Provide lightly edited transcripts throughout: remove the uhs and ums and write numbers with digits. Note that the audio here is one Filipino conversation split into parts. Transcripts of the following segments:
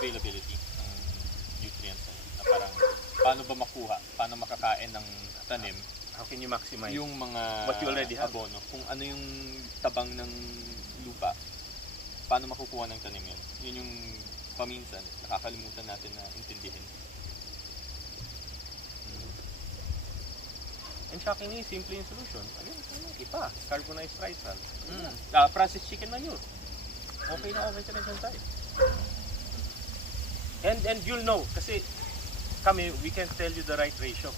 availability ng nutrients na parang paano ba makuha, paano makakain ng tanim. How can you maximize yung mga what you already have? Abono, kung ano yung tabang ng lupa, paano makukuha ng tanim yun. Yun yung paminsan, nakakalimutan natin na intindihin. And shockingly, simple yung solution. Ipa, carbonized rice hull. Processed chicken manure. Okay na ka na dyan tayo. And you'll know, kasi kami, we can tell you the right ratio.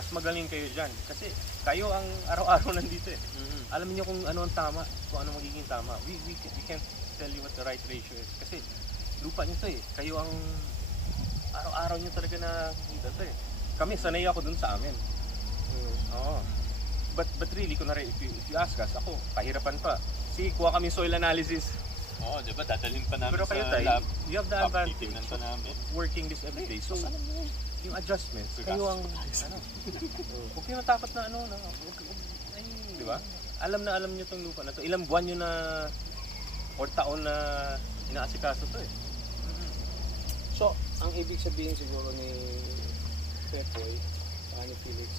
Mas magaling kayo dyan. Kasi kayo ang araw-araw nandito eh. Alam niyo kung ano ang tama, kung ano magiging tama. We can't tell you what the right ratio is. Kasi lupa niyo to eh. Kayo ang araw-araw niyo talaga na kita to eh. Kami, sanay ako dun sa amin. Oo. But really, kunwari, if you ask us, ako, kahirapan pa. Sige, kuha kami soil analysis. Oo, diba? Dadalhin pa namin Pero kayo sa tayo, lab. you have the advantage of working this every day. So, alam mo yung adjustments, kayo ang, huwag kayo matakot na di ba? Alam nyo tong lupa na to. Ilang buwan nyo na, or taon na inaasikaso to eh. So, ang ibig sabihin siguro ni Pepoy, ni Felix,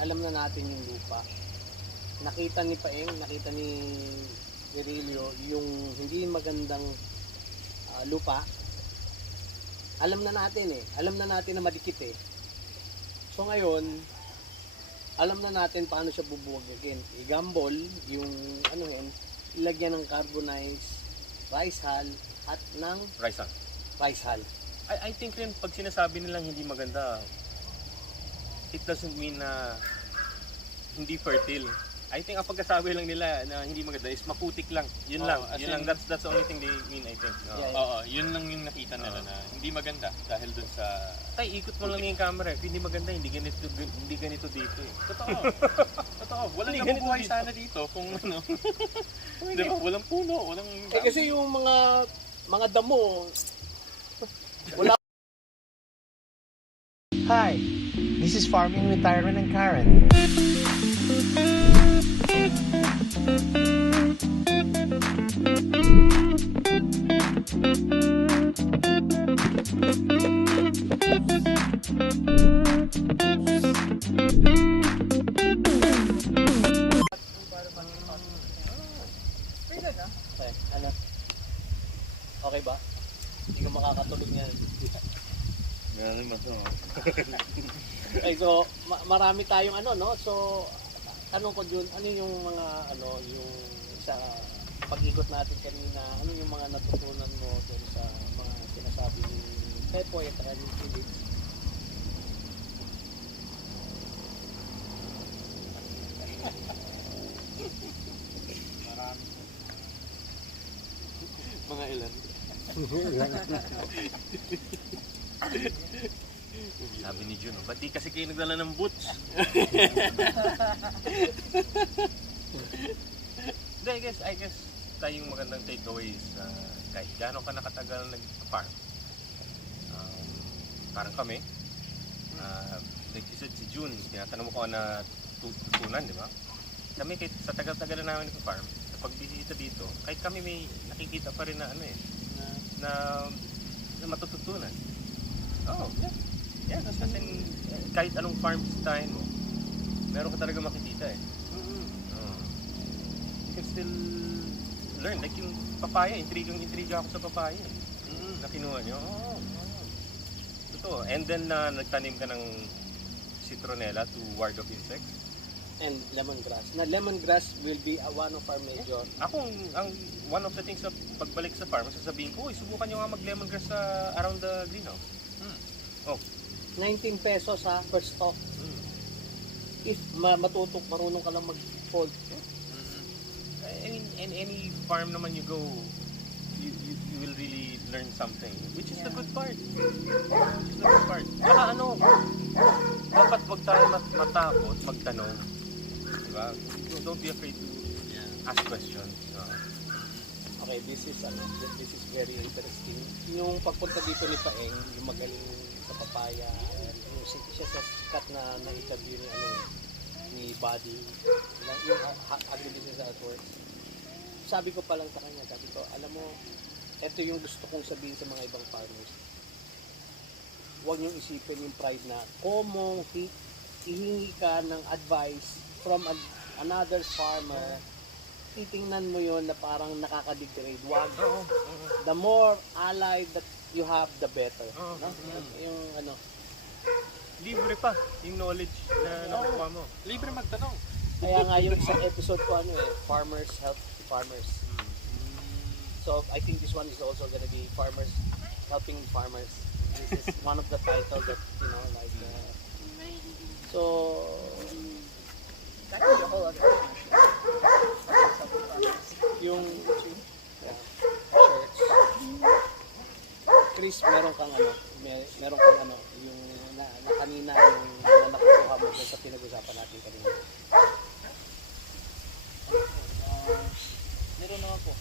alam na natin yung lupa. Nakita ni Paeng, nakita ni Virilio yung hindi magandang lupa. Alam na natin eh. Alam na natin na madikit eh. So ngayon, alam na natin paano siya bubuwagin. I-gamble yung ano yun, ilagyan ng carbonized rice hull at ng rice hull. I think rin pag sinasabi nilang hindi maganda, it doesn't mean na hindi fertile. I think ang pagkasabi lang nila na hindi maganda is maputik lang. Yun lang. That's the only thing they mean, I think. Oo, yun lang yung nakita nila na hindi maganda dahil dun sa... Tay, ikot mo lang yung camera. Hindi maganda, hindi ganito dito eh. Totoo. Walang nabubuhay sana dito kung ano. Diba? Walang puno, walang... kasi yung mga damo, wala. Hi, this is Farming with Tyron and Karen. Okay ba? Hindi ka makakatulog niyan. Okay, so marami tayong ano, no? So tanong ko dun, ano yung mga yung sa pag-ikot natin kanina, ano yung mga natutunan mo dun sa mga sinasabi ni Pepoy at ni Felix? Marami. Mga ilan? Sabi ni Jun, ba't di kasi kayo nagdala ng boots? I guess tayong magandang takeaways kahit gaano ka nakatagal nag-farm. Parang kami, like you said, si Jun, tinatanong mo ko na tutunan, di ba? Kami kahit sa tagal-tagal na namin nag-farm, sa pagbisita dito, kahit kami may nakikita pa rin na na matututunan. Oh, yeah. Yeah, kasi kahit anong farm style mo, meron ka talaga makikita eh. You can still learn. Like yung papaya, intriga ako sa papaya. Na kinuha nyo. Totoo. And then nagtanim ka ng citronella to ward off insects. And lemongrass. Na lemongrass will be one of our major. Ako, one of the things sa pagbalik sa farm, sasabihin ko, subukan nyo nga mag-lemongrass around the greenhouse. Oh. 19 pesos ha, per stock. If marunong ka lang mag-fold. I mean, in any farm naman you go, you will really learn something, which is the good part. Saka dapat wag tayo matakot magtanong. Diba? Don't be afraid to ask questions. Okay, this is very interesting. Yung pagpunta dito ni Paeng, yung magaling sa papaya, yung siya sa sikat na interview ni Buddy, yung agribusiness at work. Sabi ko pa lang sa kanya, sabi ko, alam mo, ito yung gusto kong sabihin sa mga ibang farmers. Huwag niyong isipin yung pride na kung hihingi ka ng advice from another farmer, titingnan mo yon na parang nakaka-degrade. Wag. The more allied that you have, the better. No? Yung ano. Libre pa yung knowledge na nakukuha mo. Libre magtanong. Kaya nga yung isang episode ko farmers help farmers. So I think this one is also gonna be farmers helping farmers. This is one of the titles that like so That could be a whole other thing. yung shirts. Chris, meron kang yung na kanina yung nakukuha mo dun sa pinag-usapan natin kanina. Meron naman po.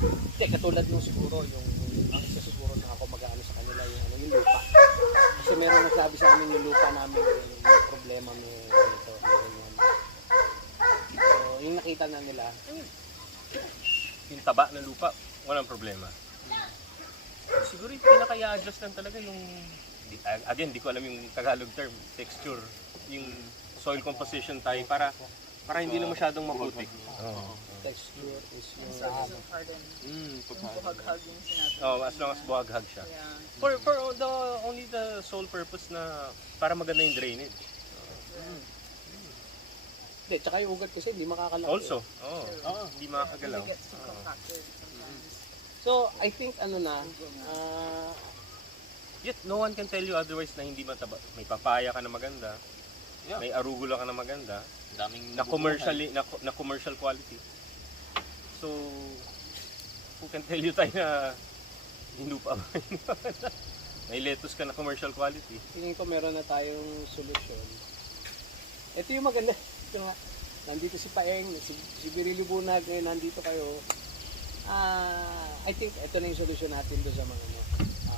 Hindi, katulad nung siguro yung ang isa siguro na ako mag-aano sa kanila yung lupa. Kasi meron nagsabi sa amin yung lupa namin may problema may ganito, may ganyan. So, yung nakita na nila, Yung taba ng lupa, walang problema. Siguro yung pinaka-i-adjust lang talaga yung, again, di ko alam yung Tagalog term, texture, yung soil composition tayo para hindi na masyadong maputik. texture is yung Pardon. Pagka- Buhag-hag yung sinabi. As long as buhaghag siya. Yeah. For only the sole purpose na para maganda yung drainage. hindi, tsaka yung ugat kasi hindi makakalaki. Also, hindi makakagalaw. It gets too compacted sometimes. So, I think Yet, no one can tell you otherwise na hindi mataba. May papaya ka na maganda, Yeah. may arugula ka na maganda, Daming na commercial quality. So, who can tell you tayo na hindi pa ba? May lettuce ka na commercial quality. tingin ko meron na tayong solusyon. Ito yung maganda. Ito nga, nandito si Paeng, si Birili Bunag, ngayon nandito kayo. I think ito na yung solusyon natin doon sa mga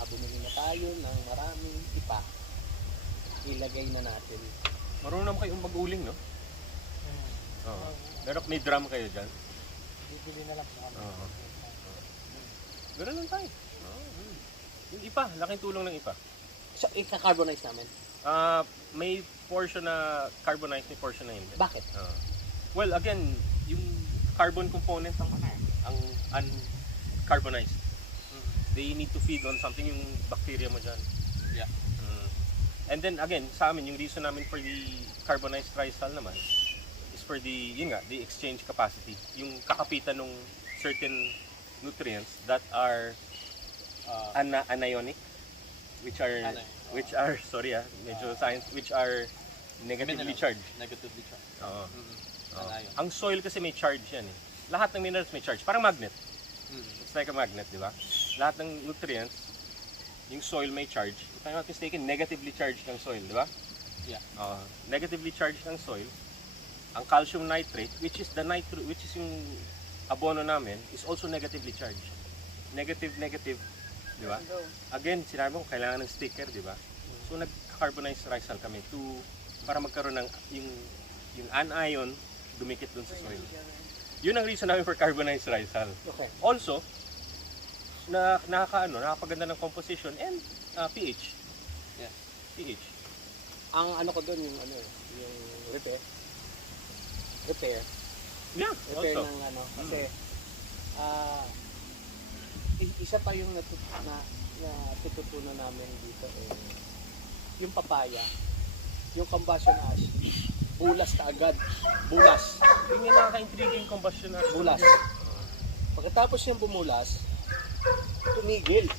bumili na tayo ng maraming ipa. Ilagay na natin. Marunong kayong mag-uling, no? Oo. Pero may drum kayo dyan. Bibili na lang po kami. Oo. Ganoon lang tayo. Yung ipa, laking tulong ng ipa. So, ika-carbonize namin. May portion na carbonized, may portion na hindi. Bakit? Well, again, yung carbon component ang uncarbonized. They need to feed on something, yung bacteria mo dyan. Yeah. And then again, sa amin, yung reason namin for the carbonized rice hull naman is for the exchange capacity. Yung kakapitan ng certain nutrients that are anionic, which are negatively charged. Negatively charged. Oo. Anion. Ang soil kasi may charge yan eh. Lahat ng minerals may charge, parang magnet. It's like a magnet, di ba? Lahat ng nutrients, yung soil may charge. If I'm not mistaken, negatively charged ng soil, di ba? Yeah. Negatively charged ng soil. Ang calcium nitrate, which is yung abono namin, is also negatively charged. Negative, di ba? Again, sinabi mo, kailangan ng sticker, di ba? So, nag-carbonized rice hull kami para magkaroon ng yung anion dumikit dun sa soil. Yun ang reason namin for carbonized rice hull. Okay. Also, nakakaganda ng composition and pH. Yeah. pH. Ang ko doon yung yung repair. Yeah, Repair also. ng kasi isa pa yung natututunan namin dito yung papaya, yung combustion ash, bulas kaagad. Bulas. Yun yung nakaka-intriguing combustion ash. Bulas. Pagkatapos niyang bumulas, tumigil.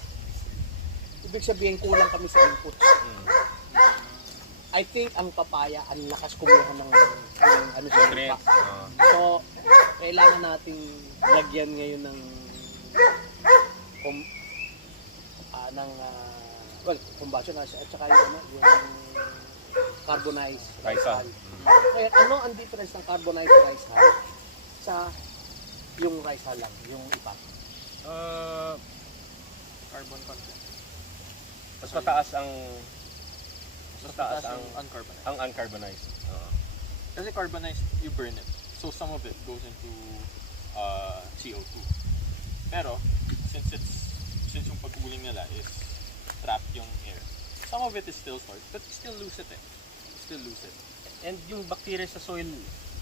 Ibig sabihin kulang kami sa inputs. I think ang papaya, ang lakas kumuha ng sa lupa. Nutrients. So, kailangan nating lagyan ngayon ng combustion ash at saka yung carbonized Rice hull. Kaya ano ang difference ng carbonized rice hull sa yung rice hull lang, yung ipa? Carbon content. Mas mataas ang Uncarbonized. ang uncarbonized. Kasi carbonized, you burn it. So some of it goes into CO2. Pero, since it's since yung pag-uling nila is trapped yung air. Some of it is still stored, but you still lose it eh. You still lose it. And yung bacteria sa soil,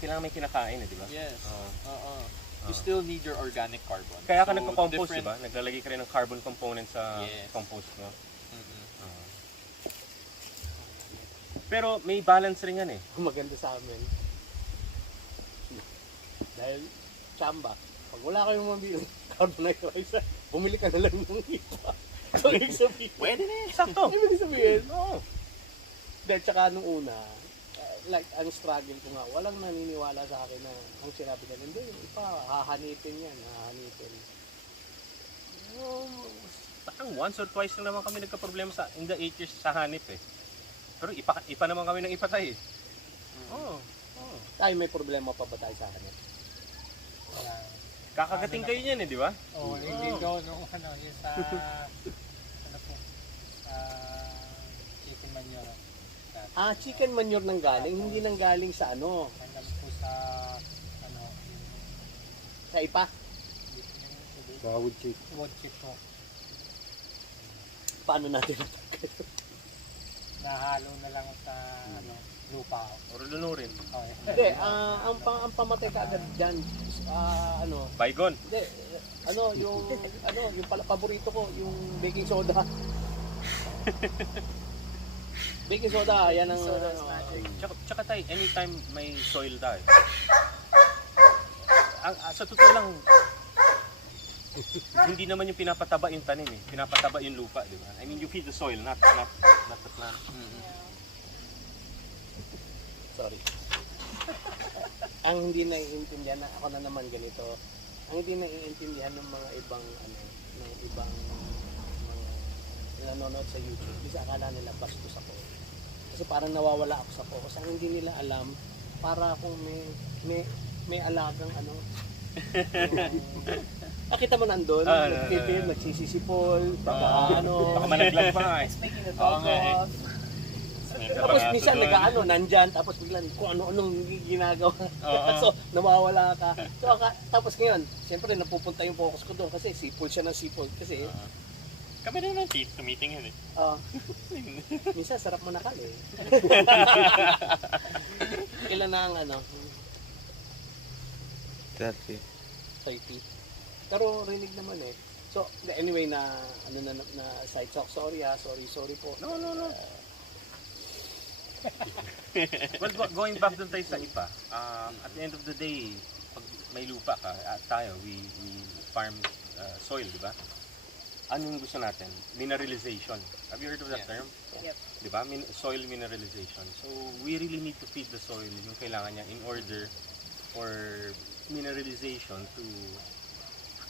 kailangan may kinakain di ba? Yes. Oo. You still need your organic carbon. Kaya ka So, nagko-compost, different- di ba? Naglalagay ka rin ng carbon component sa Yes. compost mo. Mm-mm. Pero may balance rin yan eh. Maganda sa amin. Dahil, tsamba, pag wala kayong mabili carbonized rice, bumili ka na lang ng iba. So, ibig sabihin, Pwede na eh. Sakto. ibig sabihin, Oo. dahil tsaka nung una, like, ang struggle ko nga, walang naniniwala sa akin na ang sinabi ka, hindi, ipa, hahanipin yan, hahanipin. Parang once or twice lang naman kami nagka-problema sa in the 8 years sa hanip eh. Pero ipa naman kami ng ipatay eh. Oo. Oo. Tayo may problema pa ba tayo sa akin? Wala. Kakagating kayo niyan eh, di ba? Oo, hindi ko nung ano, yung sa, ano po, sa chicken manure. Ah, chicken manure nang galing, hindi nang galing sa ano, Alam po sa, ano, sa ipa. sa wood chip. Wood chip po. Paano natin natanggal? Nahalo na lang sa, ano, lupa. Or lunurin. Okay. Hindi, ang pamatay ka agad dyan, ano, Baygon. hindi, yung pala paborito ko, yung baking soda. Baking soda, yan ang, Soda's magic. Tsaka tayo, anytime may soil tayo. Sa totoo lang, hindi naman yung pinapataba yung tanim eh. Pinapataba yung lupa, di ba? I mean, you feed the soil, not the plant. sorry. Ang hindi naiintindihan na ako na naman ganito. Ang hindi naiintindihan ng mga ibang mga nanonood sa YouTube. Kasi akala nila bastos ako. Kasi parang nawawala ako sa focus. Ang hindi nila alam, para akong may alagang ano. Kita mo nandun, nagtitip, nagsisisipol, baka ano. Baka malaglag pa eh. Making a Oo nga eh. Tapos minsan nandyan, tapos biglang kung ano-anong ginagawa. So, nawawala ka. So, tapos ngayon, siyempre napupunta yung focus ko doon kasi sipol siya ng sipol. Kasi, Kami rin ng tumitingin eh. minsan sarap manakal eh. Ilan na ang ano? 30. 30. Pero rinig naman eh. So, anyway, na side talk. Sorry po. No. Well, going back dun tayo sa ipa, at the end of the day, pag may lupa ka, at tayo, we farm soil, di ba? Ano yung gusto natin? Mineralization. Have you heard of that Yes. term? Yep. Di ba? Soil mineralization. So, we really need to feed the soil yung kailangan niya in order for mineralization to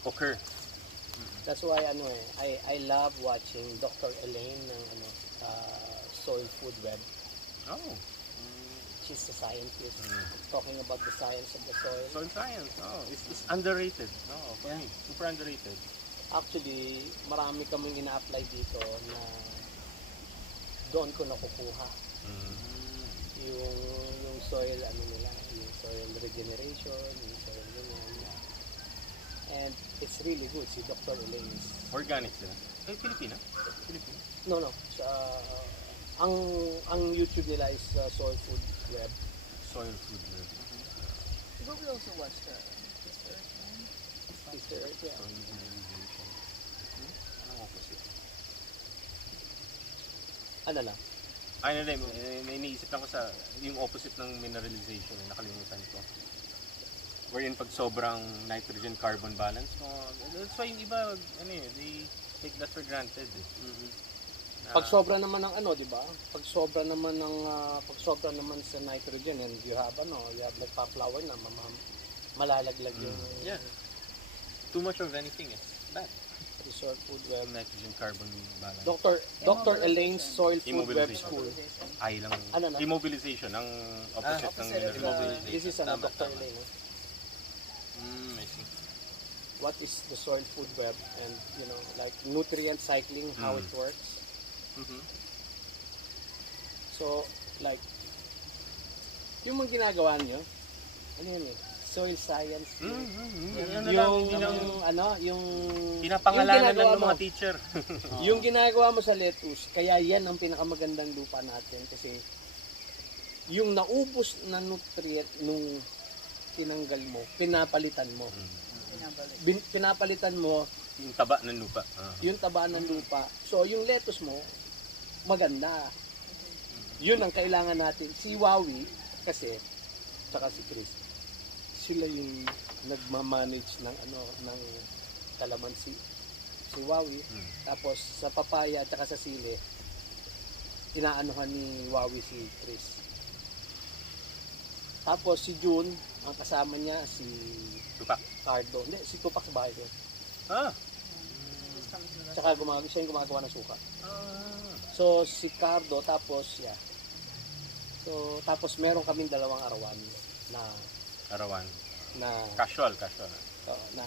occur. That's why I love watching Dr. Elaine ng Soil Food Web. Oh. She's a scientist talking about the science of the soil. Soil science. Oh, it's underrated. Oh, for me, super underrated. Actually, marami kaming ina-apply dito na doon ko nakukuha yung soil nila, yung soil regeneration, yung soil ganyan. And it's really good. Si Dr. Elaine is Organic sila. Ay, Pilipina? Pilipina. no. Ang YouTube nila is Soil Food Web. Soil food web. But we also watch the Sister Earth, yeah. Soil mineralization. Anong opposite? Ano lang? Ay, may iniisip lang ko sa yung opposite ng mineralization. Nakalimutan ko. Wherein pag sobrang nitrogen-carbon balance mo, that's why yung iba, they take that for granted. Pag sobra naman ng di ba? Pag sobra naman sa nitrogen and you have nagpa-flower na malalaglag yung Yeah. Too much of anything is bad. Resort Food Web. Nitrogen-carbon balance. Dr. Elaine's Soil Food Web Immobilization. School. Ay lang. Ano na? Immobilization, ang opposite ng opposite of mineralization. This is Tama, Dr. tama. Elaine. I see. What is the Soil Food Web and like nutrient cycling, how it works. So, like, yung mga ginagawa nyo, soil science. Ano lang, Yung, hindi lang yung pinapangalanan ginagawa ng mga mo. teacher. Yung ginagawa mo sa lettuce, kaya yan ang pinakamagandang lupa natin kasi yung naubos na nutrient nung tinanggal mo, pinapalitan mo. Pinapalitan mo Yung taba ng lupa. yung taba ng lupa. So, yung lettuce mo, maganda. Yun ang kailangan natin. Si Wawi, kasi, saka si Chris, sila yung nagmamanage ng kalamansi. Si Wawi, tapos sa papaya at saka sa sili, inaanuhan ni Wawi si Chris. Tapos si June, ang kasama niya si Tupak. Cardo. Hindi, si Tupak sa bahay ko. Ah. Tsaka siya yung gumagawa ng suka. Ah. So si Cardo, tapos siya. So tapos meron kaming dalawang arawan na Arawan. na Casual. na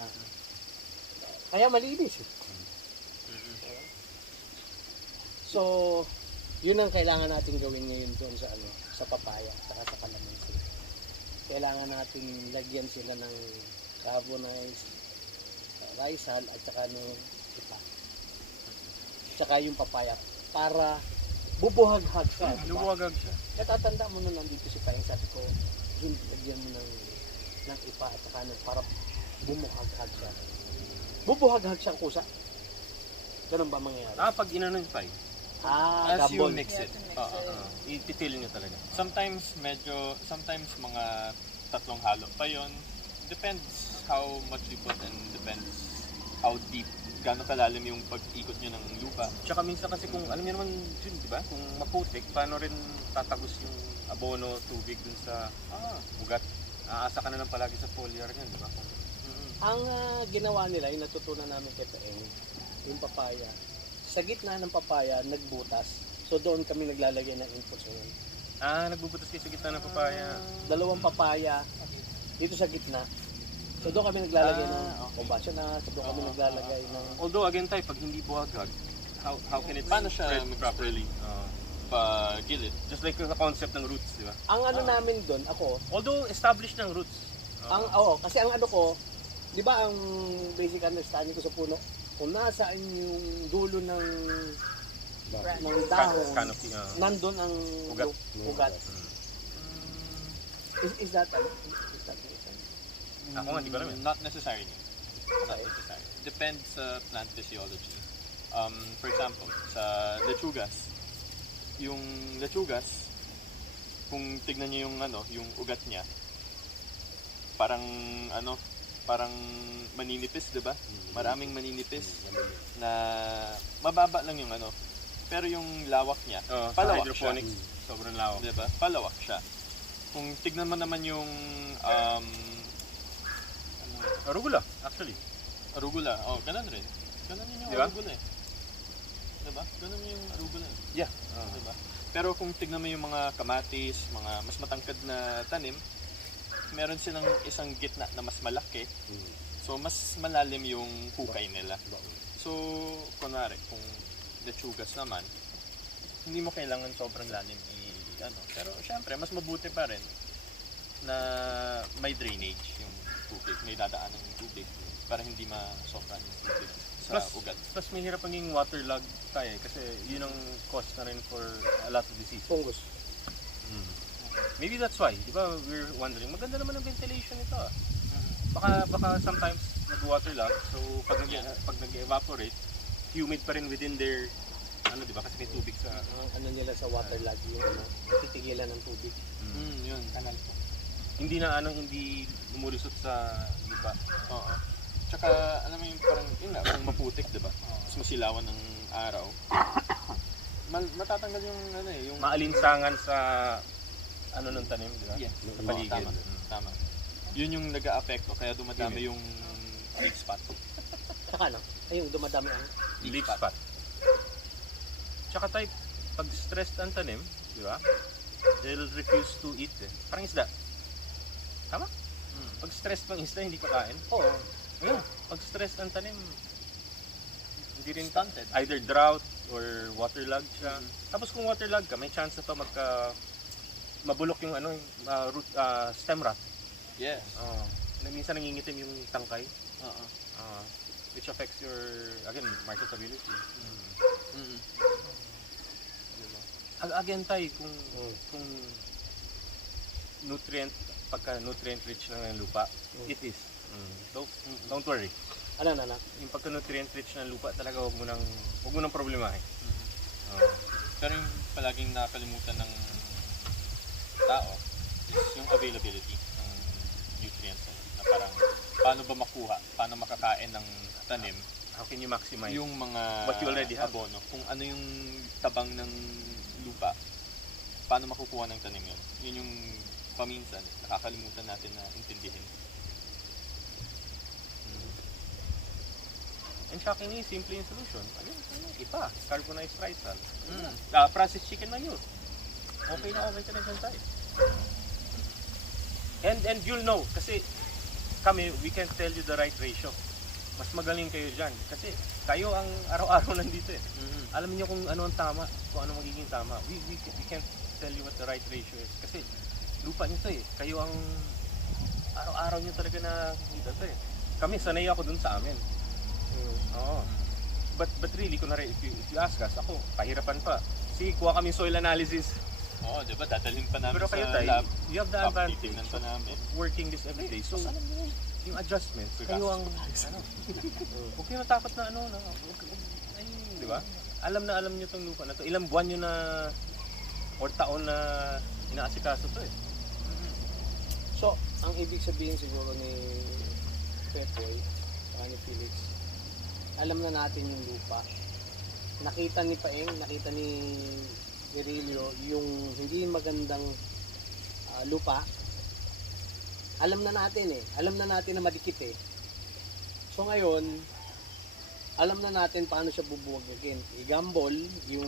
kaya malinis. So yun ang kailangan natin gawin ngayon doon sa sa papaya at sa kalamansi. Kailangan natin lagyan sila ng carbonized risal at saka ng ipa. Tsaka yung papaya para bubuhaghag ka. diba? Luwagag siya. Natatanda mo na nandito si Paeng, sabi ko, yun, lagyan mo ng ipa at saka para bumuhaghag siya. Bubuhaghag siyang kusa. Ganun ba mangyayari? Pag inano yung pie, As you gambol. mix it. ipitil nyo talaga. Sometimes mga tatlong halo pa yon. Depends how much you put and depends how deep, gaano kalalim yung pag-ikot nyo ng lupa. Tsaka minsan kasi kung, alam niyo naman yun, di ba? Kung maputik, paano rin tatagos yung abono, tubig dun sa ugat. Aasa ka na lang palagi sa foliar niyan, di ba? Ang ginawa nila, yung natutunan namin kay Paeng, yung papaya, sa gitna ng papaya, nagbutas. So doon kami naglalagay ng inputs ngayon. Nagbubutas kayo sa gitna ng papaya. Dalawang papaya, dito sa gitna. So doon kami naglalagay ng obasya na, so doon kami naglalagay ng... Although, again tayo, pag hindi buhaghag, how can it Paano siya spread properly? pagilid? Just like the concept ng roots, di ba? Ang namin doon, ako, Although, established ng roots. kasi ang ko, di ba ang basic understanding ko sa puno, kung nasaan yung dulo ng dahon, Canopy. nandun ang Ugat. ugat. Is that Ako nga, di ko alam eh. Not necessarily. Not necessarily. Depends sa plant physiology. For example, sa lechugas, yung lechugas, kung tignan niyo yung yung ugat niya, parang maninipis, 'di ba? Maraming maninipis na mababa lang yung pero yung lawak niya, palawak sa hydroponics, siya. sobrang lawak. 'Di ba? Palawak siya. Kung tignan mo naman yung Arugula, actually. arugula, ganun rin. Ganun yun yung Di ba? arugula eh. 'Di ba? Ganun yung arugula eh. Yeah. Diba? Pero kung tignan mo yung mga kamatis, mga mas matangkad na tanim, meron silang isang gitna na mas malaki. So, mas malalim yung hukay nila. So, kunwari, kung lechugas naman, hindi mo kailangan sobrang lalim Pero, syempre, mas mabuti pa rin na may drainage yung tubig, may dadaan ng tubig para hindi masobran yung tubig sa ugat. Plus may hirap maging waterlog tayo kasi yun ang cause na rin for a lot of disease. fungus? Maybe that's why, di ba, we're wondering, maganda naman ang ventilation nito ah. Baka sometimes nag-waterlog, so pag nag-evaporate, humid pa rin within their, di ba, kasi may tubig sa... Ang nila sa waterlog, yung natitigilan ng tubig. Yun. Kanal po. Hindi lumulusot sa lupa. Oo. Tsaka, alam mo yung parang, kung maputik, diba? Mas masilawan ng araw. Matatanggal yung, yung... Maalinsangan sa, ng tanim, di ba? Yeah. Sa paligid. Tama. Yun yung nag-aapekto, kaya dumadami yung leak spot. Saka yung dumadami ang Leaf spot. Tsaka tayo, pag stressed ang tanim, di ba? They'll refuse to eat eh. Parang isda. Tama? Pag stressed pang isda, hindi kakain. Oo. Ayun, pag stressed ang tanim, hindi rin Stunted. either drought or waterlogged siya. Tapos kung waterlogged ka, may chance na pa mabulok yung root, stem rot. Yes. Na minsan nangingitim yung tangkay, Oo. which affects your, again, marketability. Mm. Diba? Again tayo, kung pagka nutrient rich lang ng lupa, it is. Don't worry. Ano. Yung pagka nutrient rich ng lupa, talaga wag mo nang problemahin. Pero yung palaging nakakalimutan ng tao is yung availability ng nutrients na parang paano ba makuha, paano makakain ng tanim How can you maximize yung mga what you already have? abono, kung ano yung tabang ng lupa, paano makukuha ng tanim yun. Yun yung paminsan nakakalimutan natin na intindihin. And shockingly, simple yung solution. Ano? Ipa, carbonized rice hull. Mm. Processed chicken manure. Okay na ka na dyan tayo. And you'll know, kasi kami, we can tell you the right ratio. Mas magaling kayo dyan. Kasi kayo ang araw-araw nandito eh. Alam niyo kung ano ang tama, kung ano magiging tama. We can't tell you what the right ratio is. Kasi lupa niyo to eh. Kayo ang araw-araw niyo talaga na kita to eh. Kami, sanay ako dun sa amin. Oo. But really, kunwari, if you ask us, ako, pahirapan pa. Sige, kuha kami soil analysis. Oo, di ba? Dadalhin pa namin Pero kayo sa tayo, lab. you have the advantage Titignan pa of namin. working this every day. So, yung adjustments, kayo ang, huwag kayo natakot na di ba? Alam nyo tong lupa na to. Ilang buwan nyo na, or taon na inaasikaso to eh. So, ang ibig sabihin siguro ni Pepoy, ni Felix, alam na natin yung lupa. Nakita ni Paeng, nakita ni Virilio yung hindi magandang lupa. Alam na natin eh. Alam na natin na madikit eh. So ngayon, alam na natin paano siya bubuwagin. I-gamble yung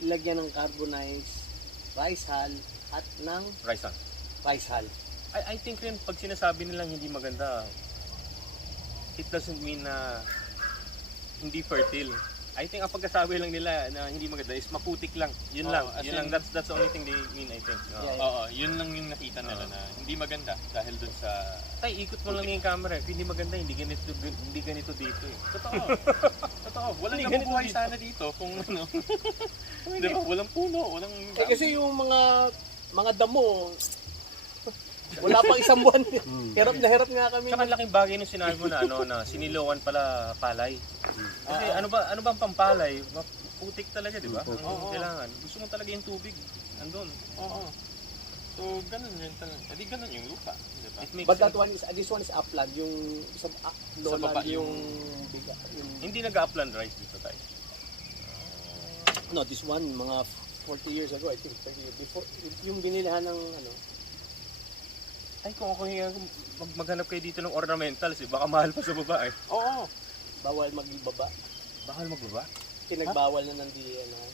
ilagyan ng carbonized rice hull at ng Rice hull. rice hull. I think rin, pag sinasabi nilang hindi maganda, it doesn't mean na hindi fertile. I think ang pagkasabi lang nila na hindi maganda is maputik lang. Yun lang. as Yun lang. in- That's the only thing they mean, I think. Yeah. Oo, yun lang yung nakita nila na hindi maganda dahil dun sa... Tay, ikot mo lang yung camera. Kung hindi maganda, hindi ganito dito eh. Totoo. Totoo. Walang Hindi ganito nabubuhay dito. sana dito kung ano. Di ba? Walang puno, walang... Kasi yung mga damo, wala pang isang buwan. Hirap na hirap nga kami. Tsaka laking bagay nung sinabi mo na na sinilowan pala palay. Kasi ano ba ang pampalay? Putik talaga, di ba? Ang Oo. kailangan. Gusto mo talaga yung tubig. Andun. Oo. So, ganun yun talaga. Hindi ganun yung lupa. Di ba? It makes But that sense. one is, this one is upland. Yung sa lowland baba yung yung- Hindi nag-upland rice dito tayo. no, this one, mga 40 years ago, I think, 30 years before, yung binilihan ng Ay, kung ako maghanap kayo dito ng ornamentals, baka mahal pa sa baba eh. Oo. bawal magbaba. Bakal magbaba? Pinagbawal na ng DNR.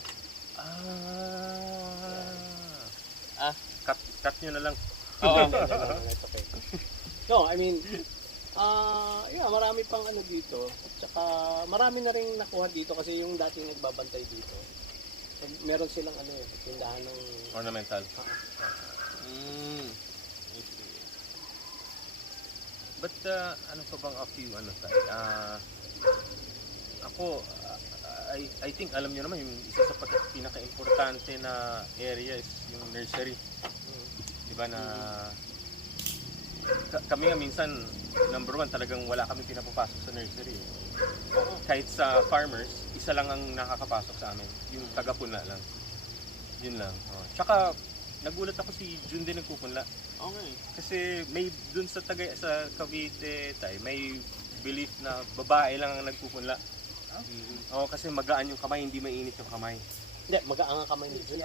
Cut nyo na lang. Oo. It's okay. No, I mean, marami pang dito. At saka, marami na rin nakuha dito kasi yung dati nagbabantay dito. Meron silang tindahan ng... Ornamental. Mm. But ano pa bang a few tayo? Ako, I think alam niyo naman yung isa sa pinaka-importante na area is yung nursery. Di ba na kami nga minsan number one talagang wala kami pinapapasok sa nursery. Kahit sa farmers, isa lang ang nakakapasok sa amin, yung taga-punla lang. Yun lang. Tsaka nagulat ako si Jun din nagpupunla. Okay. Kasi may dun sa Cavite tayo, may belief na babae lang ang nagpupunla. Oo, kasi magaan yung kamay, hindi mainit yung kamay. Hindi, mag-aanga kamay ni Jun.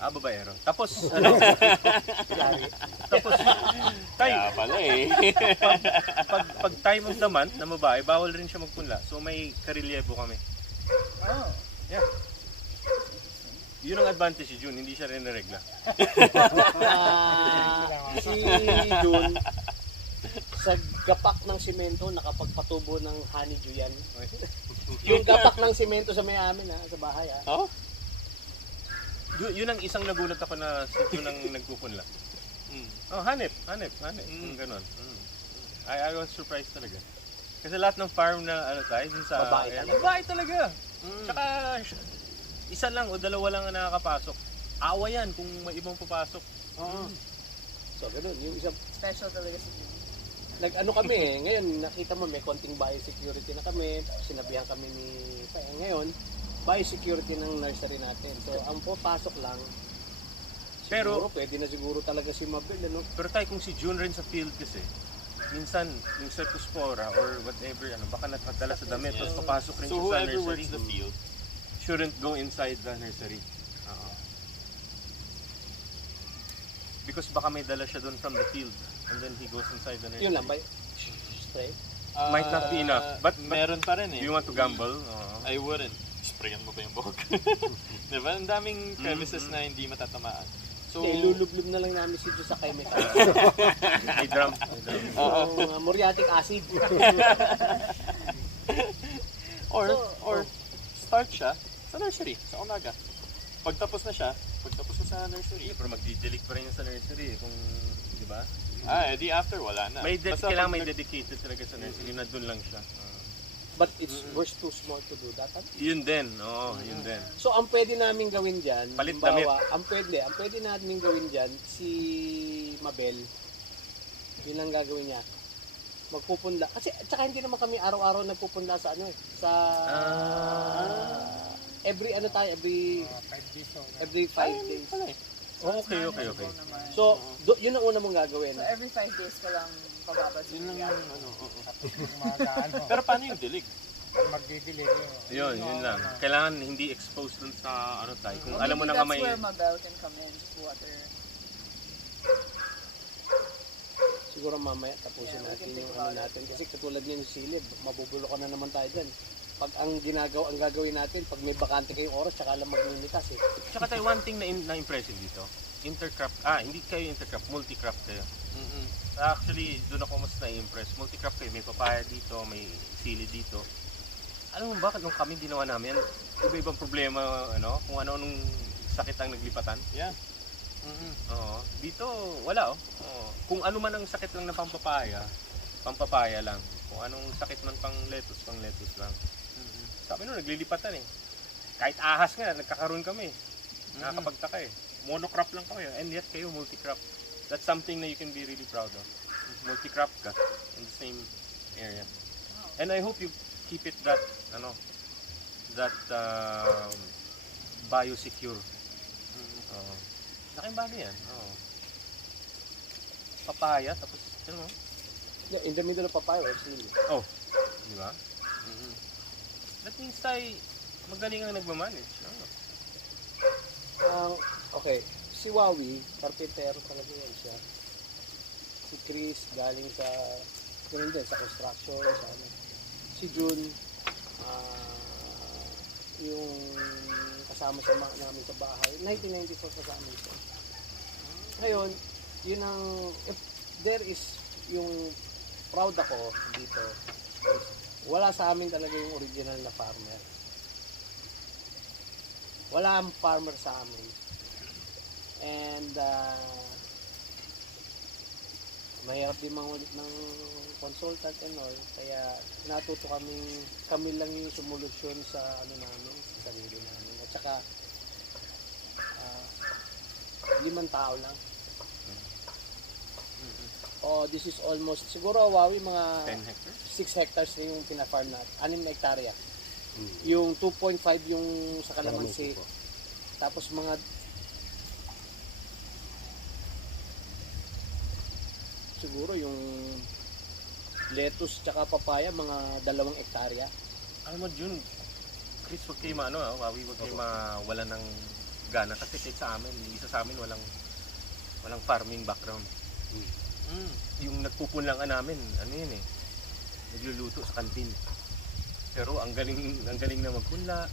Babaero. Tapos, Kaya pala eh. pag time of the month na babae, bawal rin siya magpunla. So may karelyebo kami. Oh. Yeah. Yun ang advantage si Jun, hindi siya rin naregla. Si Jun, sa gapak ng simento, nakapagpatubo ng honeydew yan. Yung gapak ng simento sa may amin sa bahay Oh? Yun ang isang nagulat ako na si Jun ang nagpupunla. Oh, hanip. Yung ganun. I was surprised talaga. Kasi lahat ng farm na ano tayo, dun sa... Babae talaga. Tsaka, isa lang o dalawa lang ang nakakapasok. Awa yan kung may ibang papasok. Oo. So, ganun. Yung isang Special talaga si Jim. nag-ano kami eh. Ngayon, nakita mo may konting biosecurity na kami. Sinabihan kami ni ngayon, biosecurity ng nursery natin. So, ang papasok lang, siguro, pwede na siguro talaga si Mabel, ano? Pero tayo kung si June rin sa field kasi, minsan yung Cercospora or whatever, ano, baka nakadala sa damit, tapos papasok rin So siya sa whoever nursery. works the field, Shouldn't go inside the nursery. Because baka may dala siya doon from the field and then he goes inside the nursery. Yun lang ba? Spray? Might not be enough. But meron pa rin eh. do you want to gamble? I wouldn't. Sprayan mo pa yung buhok. Diba? Ang daming crevices na hindi matatamaan. So, Lulublob na lang namin si Diyos sa chemical. May drum. Muriatic acid. or start siya sa nursery, sa umaga. Pagtapos na sa nursery. Pero magdidilig pa rin yung sa nursery kung, di ba? Edi after, wala na. Basta Kailangan pag may dedicated talaga sa nursery na doon lang siya. But we're too small to do that. Yun din, yun din. So, ang pwede namin gawin dyan, Palit halimbawa, ang pwede namin gawin dyan, si Mabel, yun ang gagawin niya. Magpupunla. Kasi, tsaka hindi naman kami araw-araw nagpupunla sa ano eh, sa... every 5 days o. every 5 days. Okay. So, yun ang una mong gagawin. So every 5 days ka lang pababansin. Yun lang yung Tapos yung mga ano, Pero paano yung dilig? pag magdidilig Yun lang. Kailangan hindi exposed dun sa ano tayo. Kung alam mo na nga may... That's where Mabel can come in, just water. Siguro mamaya tapusin natin yung ano natin. Kasi katulad niyan yung silid, mabubulo ka na naman tayo dyan. Pag ang gagawin natin, pag may bakante kayong oras, tsaka lang maglimitas eh. Tsaka tayo, one thing na impressive dito, intercrop, hindi kayo intercrop, multicrop kayo. Actually, doon ako mas na-impress. Multicrop kayo, may papaya dito, may sili dito. Alam mo bakit nung kami ginawa namin, iba-ibang problema, ano, kung ano-anong sakit ang naglipatan. Yeah. Oo. Dito, wala Oo. Kung ano man ang sakit lang na pampapaya lang. Kung anong sakit man pang lettuce lang. Sabi nung naglilipatan eh. Kahit ahas nga, nagkakaroon kami. Nakakapagtaka eh. Monocrop lang kami. And yet kayo multicrop. That's something na you can be really proud of. Multicrop ka in the same area. And I hope you keep it that biosecure. Laking bagay yan. Papaya, tapos, ano mo? In the middle of papaya, silid. Di ba? That means tayo magaling ang nagmamanage. Okay, si Wawi, karpintero talaga yan siya. Si Chris, galing sa, ganun din, sa construction, sa ano. Si Jun, yung kasama namin sa bahay, 1994 kasama ito. Ngayon, yun ang, if there is yung proud ako dito, wala sa amin talaga yung original na farmer. Wala ang farmer sa amin. And mahirap din mangulit ng consultant and all. Kaya natuto kami lang yung sumulusyon sa ano namin, sa sarili namin. At saka 5 tao lang. This is almost, siguro Wawi, mga 10 hectares? 6 hectares na yung pina-farm natin. 6 na hektarya. Yung 2.5 yung sa kalamansi. Tapos mga siguro yung lettuce tsaka papaya, mga 2 hektarya. Alam mo, Jun, Chris, huwag kayo Wawi, huwag kayo mawalan ng gana. Kasi kahit sa amin, isa sa amin walang farming background. Yung nagpupunlangan namin, ano yun eh, nagluluto sa kantin. Pero ang galing na magpunla.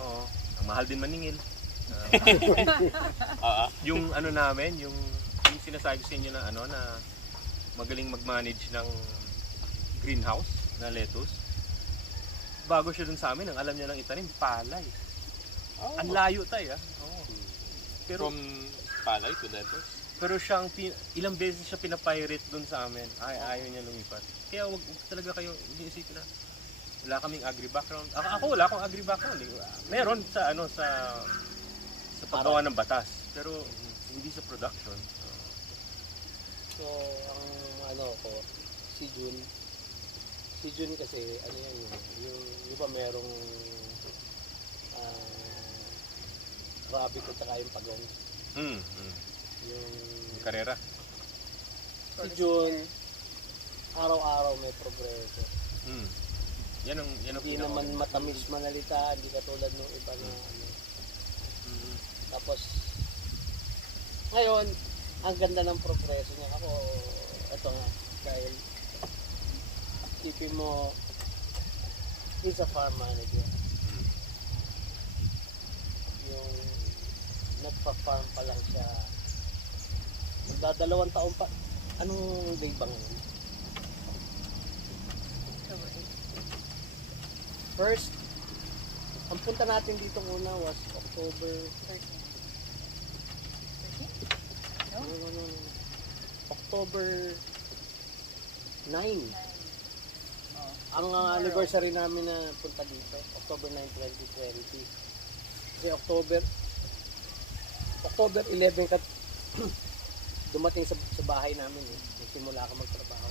Oo, ang mahal din maningil. Yung ano namin, yung sinasabi ko sa inyo na na magaling mag-manage ng greenhouse na lettuce. Bago siya dun sa amin, ang alam niya lang itanim, palay. Ang layo tayo. Pero From palay to lettuce? Pero siyang ilang beses siya pinapirate doon sa amin. Ayaw niya lumipat. Kaya wag talaga kayo hindi isipin na wala kaming agri background. Ako wala akong agri background. Meron sa sa paggawa ng batas, pero hindi sa production. So, ang ko, si Jun kasi, ano yan, yung iba merong rabbit at saka yung pagong. Yung Karera. si Jun, araw-araw may progreso. Yan ang Hindi naman matamis manalita, hindi katulad ng iba na ano. Tapos, ngayon, ang ganda ng progreso niya. Ako, ito nga, dahil isipin mo, he's a farm manager. Yung nagpa-farm pa lang siya, magdadalawang taon pa. Anong day ba ngayon? First, ang punta natin dito muna was October 13. No. October 9. Ang anniversary namin na punta dito, October 9, 2020. Kasi October 11 ka dumating sa bahay namin eh. Nagsimula ka magtrabaho.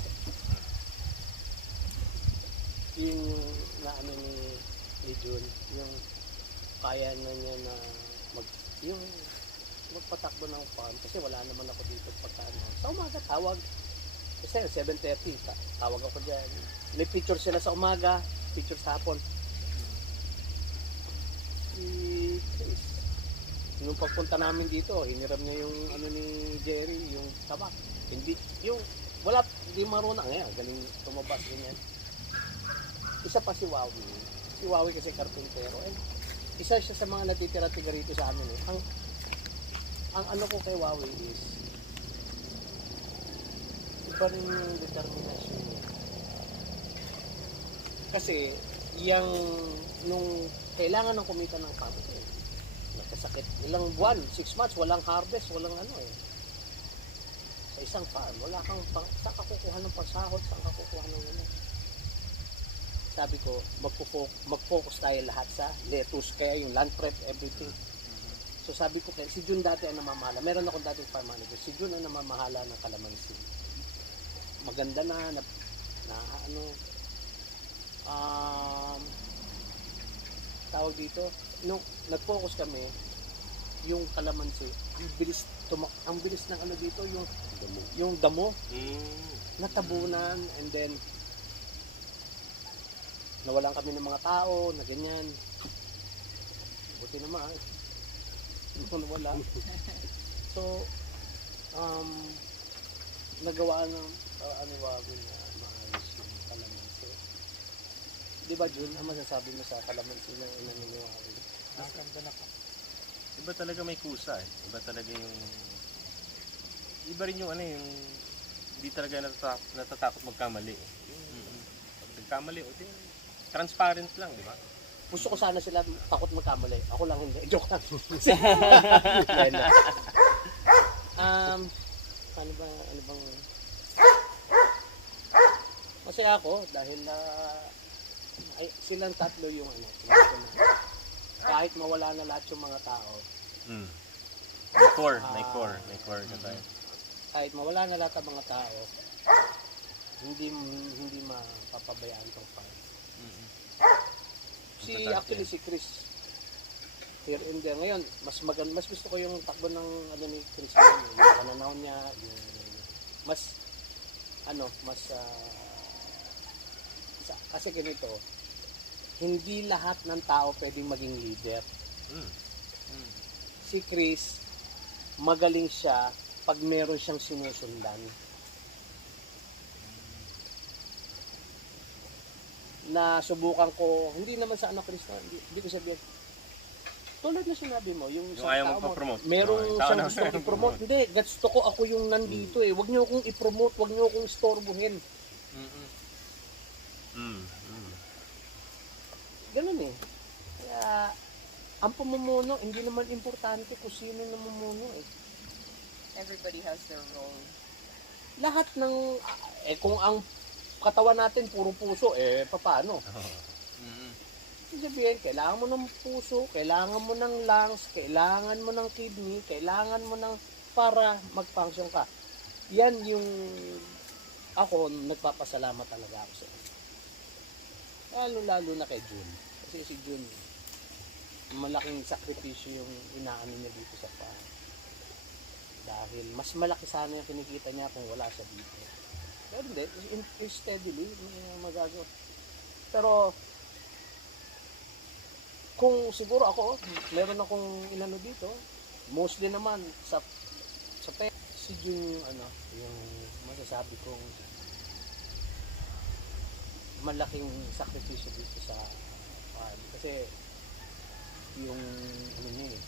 Yung na ano ni Jun, yung kaya na niya na magpatakbo ng farm kasi wala naman ako dito pagka sa umaga tawag kasi 7:30 tawag ako dyan, may picture sila sa umaga, picture sa hapon. Nung pagpunta namin dito, hiniram niya yung ano ni Jerry, yung tabak, hindi hindi marunong ngayon, galing tumabas ganyan. Isa pa si Wawi kasi karpintero isa siya sa mga natitira-tiga rito sa amin eh. Ang ano ko kay Wawi is iba rin yung determinasyon niya. Kasi nung kailangan ng kumita ng kampo nagkasakit ilang buwan, 6 months, walang harvest, walang sa isang farm, wala kang saan ka kukuha ng pagsahod, saan ka kukuha ng sabi ko, mag-focus tayo lahat sa lettuce, kaya yung land prep, everything. So sabi ko, si Jun dati ang namamahala. Meron akong dating farm manager. Si Jun ang namamahala ng kalamansi. Maganda tawag dito, nung nag-focus kami, yung kalamansi, ang bilis ng ano dito, yung damo, natabunan, and then, nawalan kami ng mga tao na ganyan. Buti naman wala. So nagawa ng aniwago na maayos yung kalamansi. Di ba Jun, ang masasabi mo sa kalamansi na inaniniwago? Nakakanda na po. Iba talaga may kusa eh. Iba talaga iba rin yung yung hindi talaga natatakot magkamali eh. Pag nagkamali transparent lang, di ba? Gusto ko sana sila takot magkamali. Ako lang hindi. Joke lang. Ano bang masaya ako dahil silang tatlo yung kahit mawala na lahat yung mga tao. May core ka tayo. Kahit mawala na lahat ang mga tao, hindi mapapabayaan tong farm. Actually si Chris here and there ngayon mas gusto ko yung takbo ng ni Chris yung pananaw niya, kasi ganito, hindi lahat ng tao pwedeng maging leader. Si Chris magaling siya pag meron siyang sinusundan. Na subukan ko, hindi naman sa anak Chris na, hindi ko sabihin. Tulad na sinabi mo, yung Yung ayaw magpa-promote. Merong siyang gusto i-promote. Hindi, gusto ko ako yung nandito eh. Huwag niyo akong i-promote, huwag niyo akong istorbohin. Ganun eh. Kaya, ang pamumuno, hindi naman importante kung sino namumuno eh. Everybody has their role. Lahat ng, kung ang katawan natin puro puso, paano? Ibig sabihin, kailangan mo ng puso, kailangan mo ng lungs, kailangan mo ng kidney, kailangan mo ng para mag-function ka. Yan yung ako, nagpapasalamat talaga ako sa iyo. Lalo na kay Jun. Kasi si Jun, malaking sakripisyo yung inaano niya dito sa farm. Dahil mas malaki sana yung kinikita niya kung wala siya dito. Pero hindi, steadily, may magagawa. Pero, kung siguro ako, meron akong inano dito, mostly naman si Jun yung masasabi kong malaking sakripisyo dito sa farm. Kasi yung niya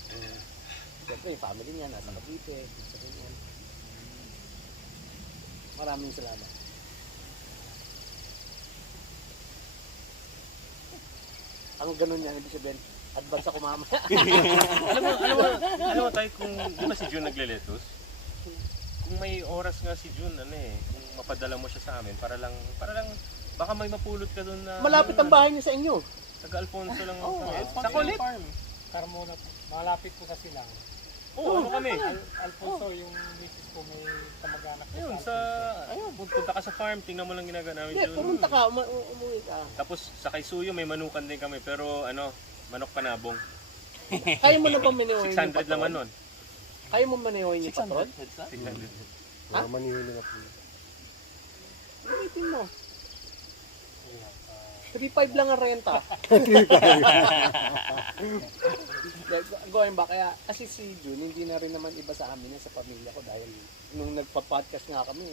siyempre yung family niya nasa Cavite, sa ganyan. Maraming salamat. Ang ganun niya, ibig sabihin, advance ako mamaya. alam mo tayo kung di ba si Jun nagle-lettuce? Kung may oras nga si Jun, kung mapadala mo siya sa amin para lang baka may mapulot ka doon na Malapit ang bahay niya sa inyo. taga Alfonso lang kami. Sa Sa kulit. farm. Carmona po. Malapit po kasi lang. Oo, ano kami? Alfonso, yung misis ko may kamag-anak ko Ayun, sa Alfonso. punta ka sa farm, tingnan mo lang ginagawa namin Hindi, Jun. pumunta ka, umuwi ka. Tapos sa kay Suyo may manukan din kami pero manok panabong. Kaya mo na bang manihoy 600 naman nun. Kaya mo manihoy niyo patron? 600. Ha? Ulitin mo. 3.5 lang ang renta. Going back, kaya kasi si Jun, hindi na rin naman iba sa amin sa pamilya ko dahil nung nagpa-podcast nga kami,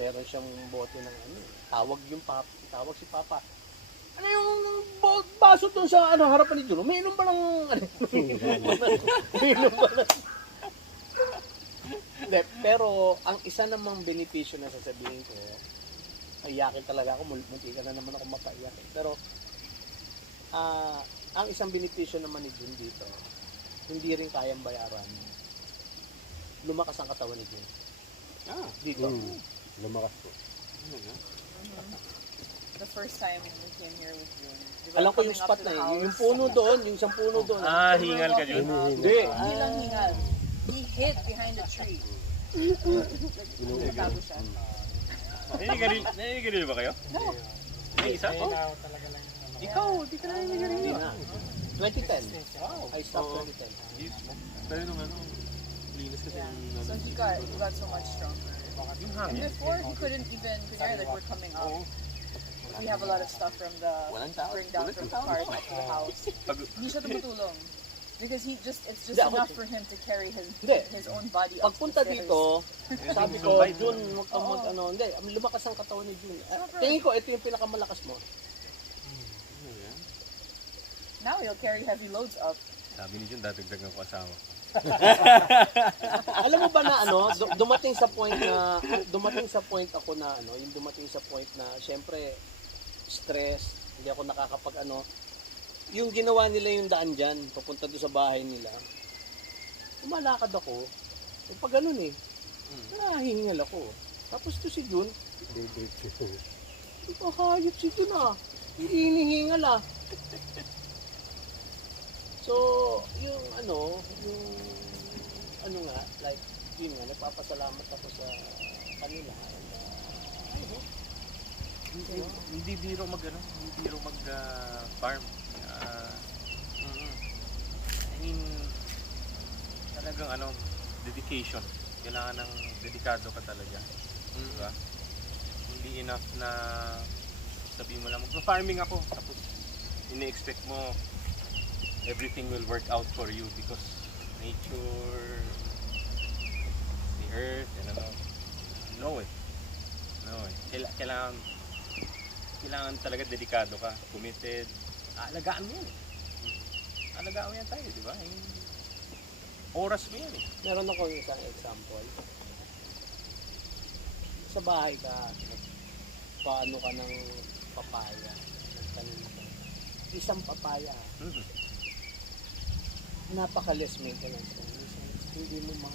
meron siyang bote ng tawag si Papa. Ano yung baso doon sa harapan ni Jun? Umiinom ba ng umiinom ba ng Hindi, pero ang isa namang benepisyo na sasabihin ko, iyakin talaga ako, munti ka na naman ako mapaiyak. Pero, ang isang benepisyo naman ni Jun dito, hindi rin kayang bayaran. Lumakas ang katawan ni Jun. Dito. Lumakas po. The first time we came here with June. Diba, Alam ko yung coming up spot to na the yun. Yung house, puno doon, yung isang puno doon. Hingal ka Jun. Hindi. Hindi lang hingal. He hid behind a tree. Nagtago siya. Naninigarilyo ba kayo? No. May isa? Ayun na talaga lang yung Ikaw, di ka naninigarilyo. Hindi na. 2010. I stopped 2010. Pero nung linis kasi yung So he got so much stronger. Yung And hangin. before he couldn't even, kunyari, like we're coming up. We have a lot of stuff from the bring down from the cart up to the house. Hindi siya tumutulong. Because it's just Hindi, ako- enough for him to carry Hindi. his own body up Pagpunta the stairs. dito, sabi ko, Jun, huwag kang hindi, lumakas ang katawan ni Jun. Tingin ko, ito yung pinakamalakas mo. Now he'll carry heavy loads up. Sabi ni Jun, dadagdagan ko asawa. Alam mo ba na dumating sa point ako na yung dumating sa point na syempre stress, hindi ako nakakapag yung ginawa nila yung daan dyan, papunta doon sa bahay nila. Umalakad ako. Pag ganun nahihingal ako. Tapos to si Jun, hayop si Jun hinihingal So, yung like, yun nga, nagpapasalamat ako sa kanila. Hindi biro farm. I mean, talagang dedication. Kailangan ng dedikado ka talaga. Diba? Hindi enough na sabihin mo lang, mag-farming ako. Tapos, ini-expect mo everything will work out for you because nature, the earth, and no way. Kailangan talaga dedikado ka, committed. Alagaan mo yan Alagaan mo yan tayo, di ba? Oras mo yan Meron ako isang example. Sa bahay ka, paano ka ng papaya, nagtanim ka. Isang papaya, napaka-less maintenance. Hindi mo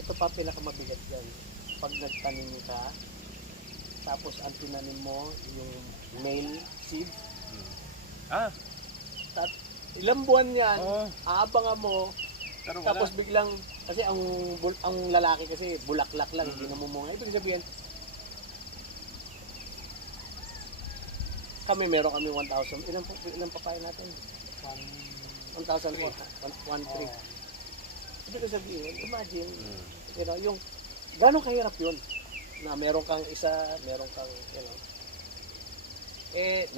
ito pa pinakamabigat dyan. Pag nagtanim ka, tapos ang tinanim mo, yung male seed, Ah, ilang buwan yan, oo. aabangan mo, Pero wala. tapos biglang, kasi ang lalaki kasi bulaklak lang, hindi namumunga. Ibig sabihin, meron kami 1,000. Ilang papaya natin? 1,000 po. 1,3. Ibig sabihin, imagine, you know, yung, gano'ng kahirap yun? Na meron kang isa, meron kang, you know,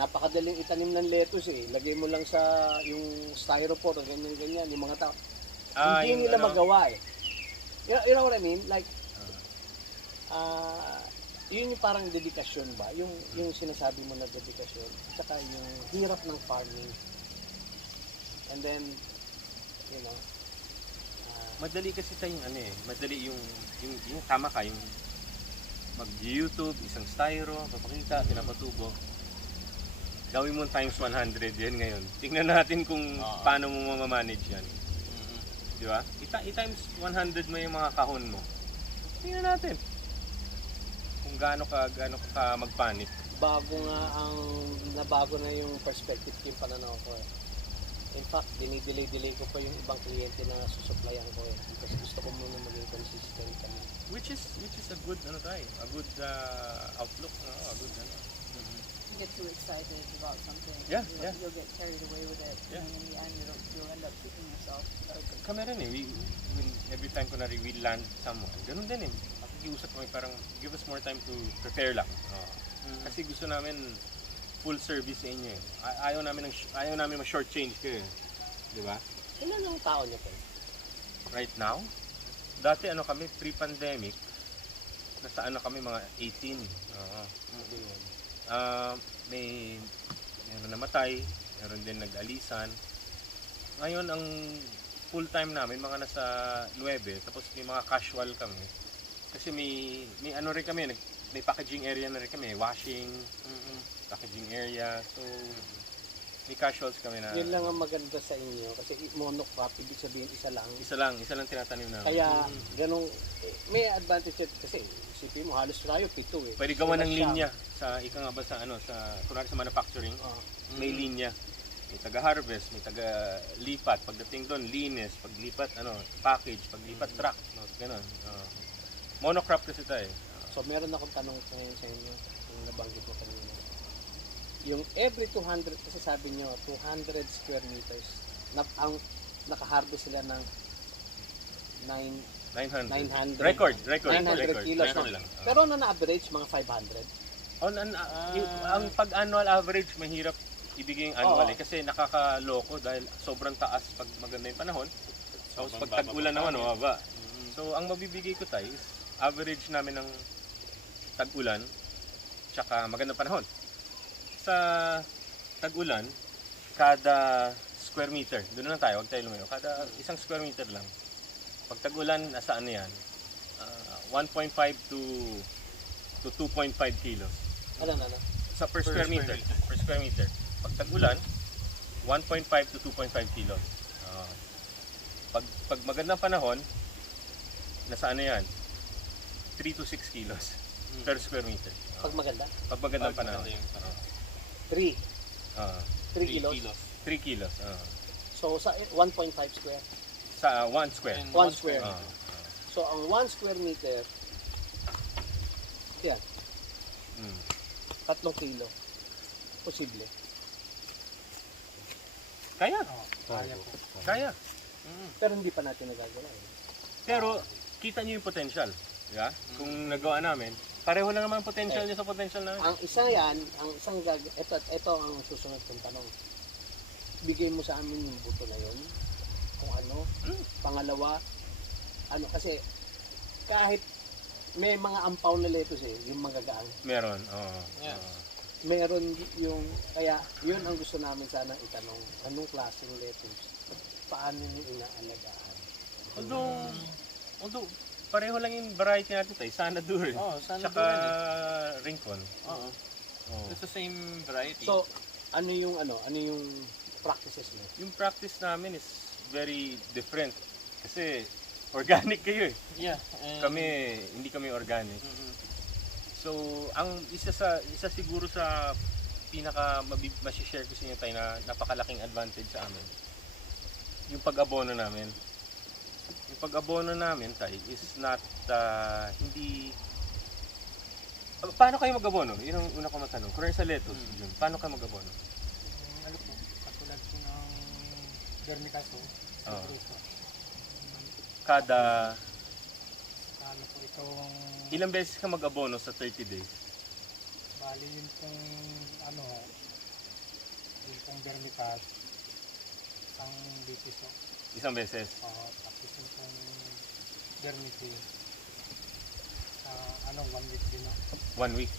napakadaling itanim ng lettuce eh. Lagay mo lang sa yung styrofoam, ganyan-ganyan, yung mga tao. Hindi yung nila ano, magawa eh. You know what I mean? Like, yun yung parang dedikasyon ba? Yung sinasabi mo na dedikasyon. Tsaka yung hirap ng farming. And then, you know, madali kasi tayong ano eh, madali yung tama ka, yung mag-YouTube, isang styro, papakita, pinapatubo. Gawin mo times 100 yan ngayon. Tingnan natin kung paano mo mamamanage yan. Di ba? I-times 100 mo yung mga kahon mo. Tingnan natin. Kung gaano ka magpanik. Nabago na yung perspective ko, yung pananaw ko eh. In fact, dinidelay ko pa yung ibang kliyente na susuplayan ko eh. Kasi gusto ko muna maging consistent kami. Which is a good a good outlook, a good You get too excited about something. Yeah, You'll get carried away with it. Yeah. And in the end, you'll end up kicking yourself. Kami rin eh, every time kunwari we land someone, ganun din eh. Pakikiusap kami parang give us more time to prepare lang. Kasi gusto namin full service sa inyo eh. Ayaw namin ma-short change kayo eh. Di ba? Ilan ang tao niyo po? Right now, dati kami pre-pandemic, nasa kami mga 18. May meron namatay, meron din nag-alisan. Ngayon ang full time namin mga nasa 9, tapos may mga casual kami. Kasi may rin kami, may packaging area na rin kami, washing, packaging area. So may casuals kami na. Yun lang ang maganda sa inyo kasi monocrop, ibig sabihin isa lang. Isa lang tinatanim namin. Kaya ganung may advantage kasi isipin mo halos tayo 7 eh. Pwede gawa ng Sila linya sa kunwari sa manufacturing, may linya. May taga-harvest, may taga-lipat. Pagdating doon, linis. Paglipat, package. Paglipat, truck. Ganun. Monocrop kasi tayo. So meron akong tanong ngayon sa inyo, yung nabanggit mo kanina. Yung every 200, kasi sabi nyo, 200 square meters, ang nakaharvest sila ng 900. 900. Record. 900 kilos Record na. lang. Pero na-average, mga 500. Ang pag-annual average, mahirap ibigay yung annual eh. Kasi nakakaloko dahil sobrang taas pag maganda yung panahon. Tapos pag tag-ulan naman, mababa. So, ang mabibigay ko tayo is average namin ng tag-ulan tsaka magandang panahon. Sa tag-ulan, kada square meter, doon na tayo, huwag tayo lumayo, kada isang square meter lang. Pag tag-ulan, nasa yan? 1.5 to 2.5 kilos. Ano? Sa per square meter. Per square meter. Pag tag-ulan, 1.5 to 2.5 kilos. Pag magandang panahon, nasa yan? 3 to 6 kilos per square meter. Pag maganda? Pag magandang panahon. 3 kilos. 3 kilos. So sa 1.5 square. Sa 1 square. 1 square. So ang 1 square meter, yan, 3 kilo. Posible. Kaya. Kaya po. Kaya. Pero hindi pa natin nagagawa. Pero kita niyo yung potential. Diba? Kung nagawa namin, pareho lang naman ang potential niya sa potential namin. Ang isa yan, ito ang susunod kong tanong. Bigay mo sa amin yung buto na yun. Kung ano. Pangalawa, kasi kahit may mga ampaw na lettuce yung magagaan. Meron. Oo. Yes. Meron yung, kaya yun ang gusto namin sana itanong. Anong klaseng lettuce? Paano nyo inaalagaan? Although pareho lang yung variety natin tayo. Sanadu rin. Sana Tsaka Rincon. Oo. It's the same variety. So, ano yung practices mo? Yung practice namin is very different. Kasi Organic kayo eh. Yeah. And, Kami, hindi kami organic. Mm-mm. So, ang isa siguro sa pinaka masishare ko sa inyo tayo na napakalaking advantage sa amin, yung pag-abono namin. Yung pag-abono namin tayo is not, hindi... Paano kayo mag-abono? Yun ang una ko matanong. Kung sa lettuce, yun, paano kayo mag-abono? Ano po, katulad po ng vermicaso, Oo. bruso. Kada Ano po itong, ilang beses ka mag-abono sa 30 days? bali yun pong, ano, yun pong vermicas, isang lipiso. Isang beses. Tapos yun pong vermici, ano, 1 week din, no? 1 week.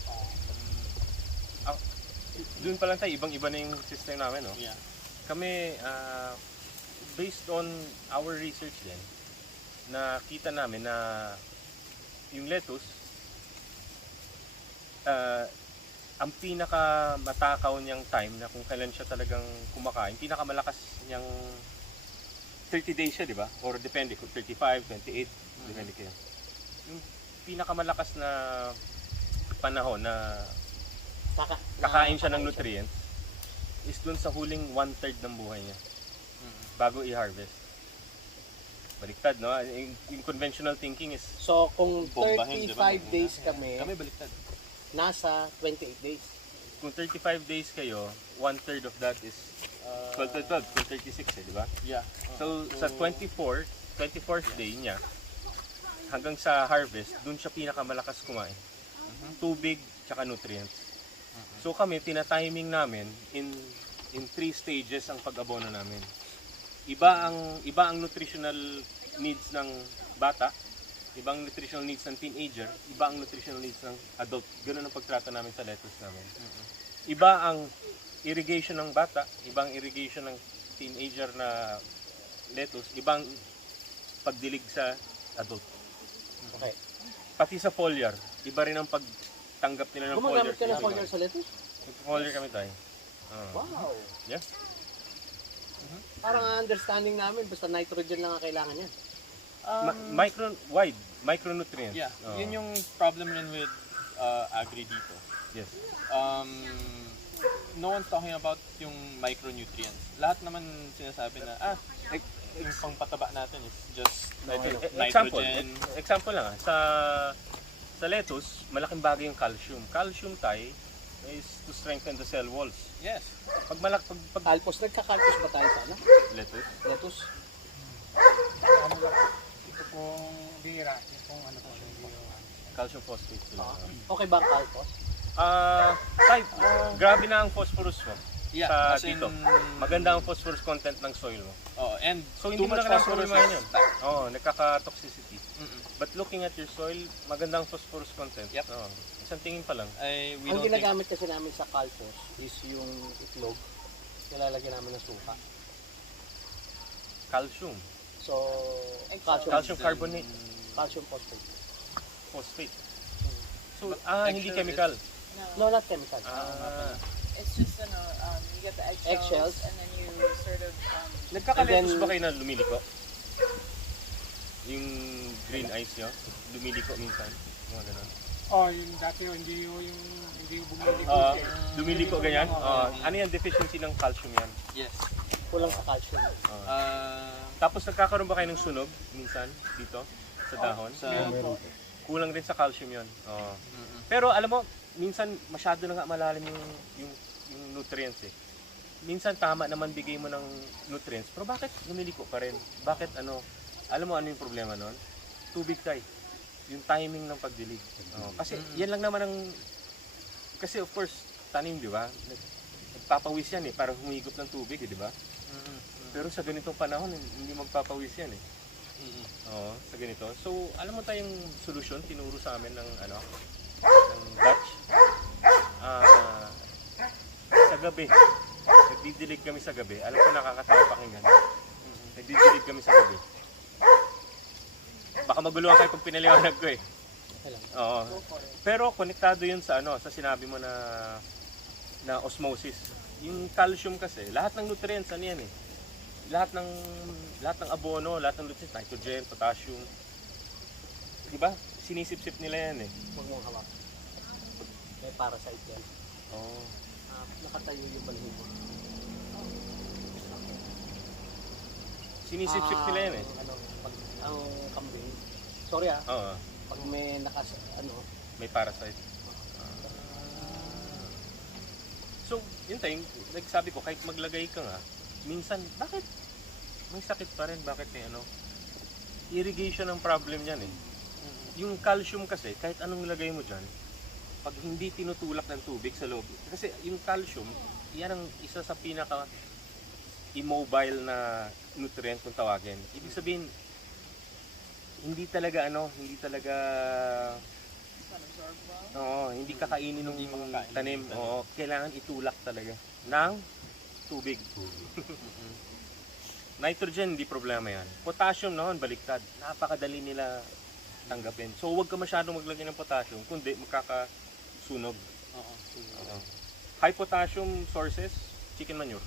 Doon pa lang tayo, ibang-iba na yung system namin, no? Yeah. Kami, based on our research din, nakita namin na yung lettuce, ang pinaka matakaw niyang time na kung kailan siya talagang kumakain, pinakamalakas niyang 30 days siya, di ba? Or depende, kung 35, 28, depende kayo. Yung pinakamalakas na panahon na kakain siya ng nutrients is dun sa huling 1/3 ng buhay niya bago i-harvest. Baliktad, no? Yung conventional thinking is So, kung Bombahin, 35 di ba? days kami, Kami baliktad. nasa 28 days. kung 35 days kayo, 1/3 of that is 12 to 12, kung 36 di ba? Yeah. So, sa 24th day niya, hanggang sa harvest, dun siya pinakamalakas kumain. Tubig, tsaka nutrients. So kami, tina-timing namin in 3 stages ang pag-abono namin. Iba ang nutritional needs ng bata, iba ang nutritional needs ng teenager, iba ang nutritional needs ng adult. Ganun ang pagtrato namin sa lettuce namin. Iba ang irrigation ng bata, iba ang irrigation ng teenager na lettuce, ibang pagdilig sa adult. Okay. Pati sa foliar, iba rin ang pagtanggap nila ng foliar. Gumagamit ka ng foliar sa lettuce? Foliar kami tayo. Wow. Yeah. Parang ang understanding namin, basta nitrogen lang ang kailangan niya. Micronutrients. Yeah. Oo. Yun yung problem rin with agri dito. Yes. No one's talking about yung micronutrients. Lahat naman sinasabi na, yung pangpataba natin is just nitrogen. Example lang sa lettuce, malaking bagay yung calcium. Calcium tayo is to strengthen the cell walls. Yes. Pag Kalpos, nagkakalpos ba tayo sa ano? lettuce, Lettuce? Ano lang po, ito pong bira, ito pong ano po, yung calcium phosphate sila. Okay ba ang kalpos? Grabe na ang phosphorus mo. Yeah. Sa as in, dito. Maganda ang phosphorus content ng soil mo. Oh, and So too hindi mo much na kailangan phosphorus problemahin is yun. bad. Oo, nagkaka-toxicity. Mm-mm. But looking at your soil, magandang phosphorus content. Yep. Oo. Isang tingin pa lang. We Ang don't think, ginagamit kasi namin sa kalpos is yung itlog. Nilalagyan namin ng suka. Calcium. So, Calcium carbonate. calcium phosphate. Phosphate. So, But hindi eggshell chemical. No, not chemical. It's just you get the eggshells, Eggshells. and then you sort of Nagkakaletos And then- ba kayo na lumiliko? Yung green eyes nyo? Lumiliko minsan? Mga ganun. yung dati hindi yung bumili ko. Lumiliko ganyan? Ano yan? Deficiency ng calcium yan. yes. Kulang sa calcium. Tapos nagkakaroon ba kayo ng sunog minsan dito sa dahon? Kulang din sa calcium yun. Pero alam mo, minsan masyado na nga malalim yung nutrients eh. Minsan tama naman bigay mo ng nutrients, pero bakit lumiliko pa rin? Bakit alam mo ano yung problema nun? Tubig tayo. Yung timing ng pagdilig. Kasi yan lang naman kasi of course, tanim, di ba? Nagpapawis yan eh, parang humigop ng tubig eh, di ba? Pero sa ganitong panahon, hindi magpapawis yan eh. Oo, sa ganito. So, alam mo tayong solusyon, tinuro sa amin ng Dutch. Sa gabi, nagdidilig kami sa gabi. Alam ko nakakatawa pakinggan. Nagdidilig kami sa gabi. Baka maguluhan kayo pag pinaliwanag ko eh. Oo. Pero konektado yun sa sa sinabi mo na osmosis. Yung calcium kasi, lahat ng nutrients ano yan eh. lahat ng abono, lahat ng nutrients, nitrogen, potassium, di ba? Sinisip-sip nila yan eh. Huwag mong hawak. May parasite yan. Oh. Nakatayo yung balhibo. Sinisip-sip nila yan eh. Ano, pag, ang kambing, sorry Oo. pag may May parasite. So, yun tayo, like sabi ko, kahit maglagay ka nga, minsan, bakit may sakit pa rin? Bakit may irrigation ang problem yan eh. Yung calcium kasi, kahit anong ilagay mo dyan, pag hindi tinutulak ng tubig sa loob, kasi yung calcium, yan ang isa sa pinaka immobile na nutrient kung tawagin. Ibig sabihin, hindi talaga hindi kakainin ng tanim. Oo, kailangan itulak talaga ng tubig. Nitrogen, hindi problema yan. Potassium naman, baliktad. Napakadali nila tanggapin. So, huwag ka masyadong maglagay ng potassium, kundi magkakasunog. Oo. High potassium sources, chicken manure.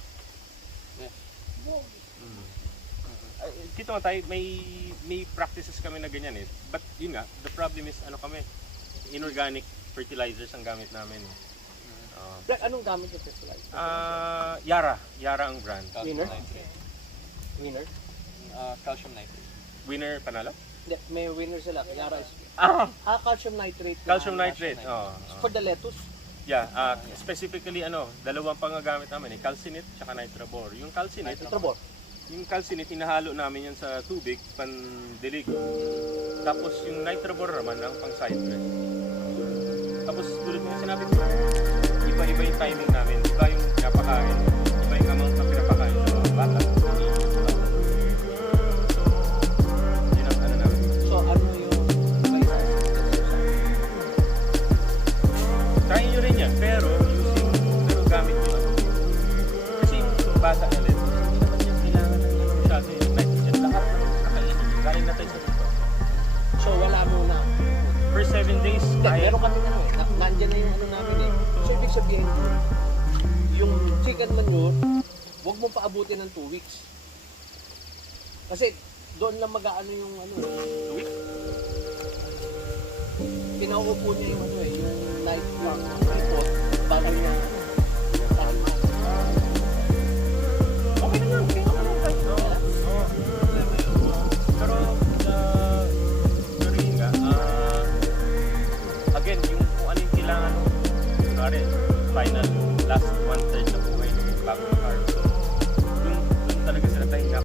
Yeah. Kita mo tayo, may practices kami na ganyan eh. But yun nga, the problem is inorganic fertilizers ang gamit namin. Like, anong gamit yung fertilizer? Yara ang brand. Winner? Calcium nitrate. Winner? Calcium nitrate. Winner Panalo? Hindi, may winner sila. Yara is... calcium nitrate. Calcium na. nitrate. For the lettuce? Yeah, specifically dalawang panggagamit namin eh, calcinate at nitrabor. Yung calcinate, Nitrabor. yung calcinate hinahalo namin yan sa tubig, pandilig. Tapos yung nitrabor naman ang pang citrus. Tapos tulad ng sinabi ko, iba-iba yung timing namin, iba yung pinapakain, iba yung amount na pinapakain sa mga bata. Yun ang namin. So, ano yung Try nyo rin yan, pero gamit nyo. Kasi yung bata na rin, hindi naman yung kailangan ng masyado yung nitrogen. Lahat ng kakainin, galing na tayo sa dito. So, wala muna. For 7 days, Meron kami nandyan na yung namin eh. So, ibig sabihin, yung chicken manure, huwag mo paabutin ng 2 weeks. Kasi, doon lang mag-aano yung pinauupo niya yung yung light lang, yung pot, bago niya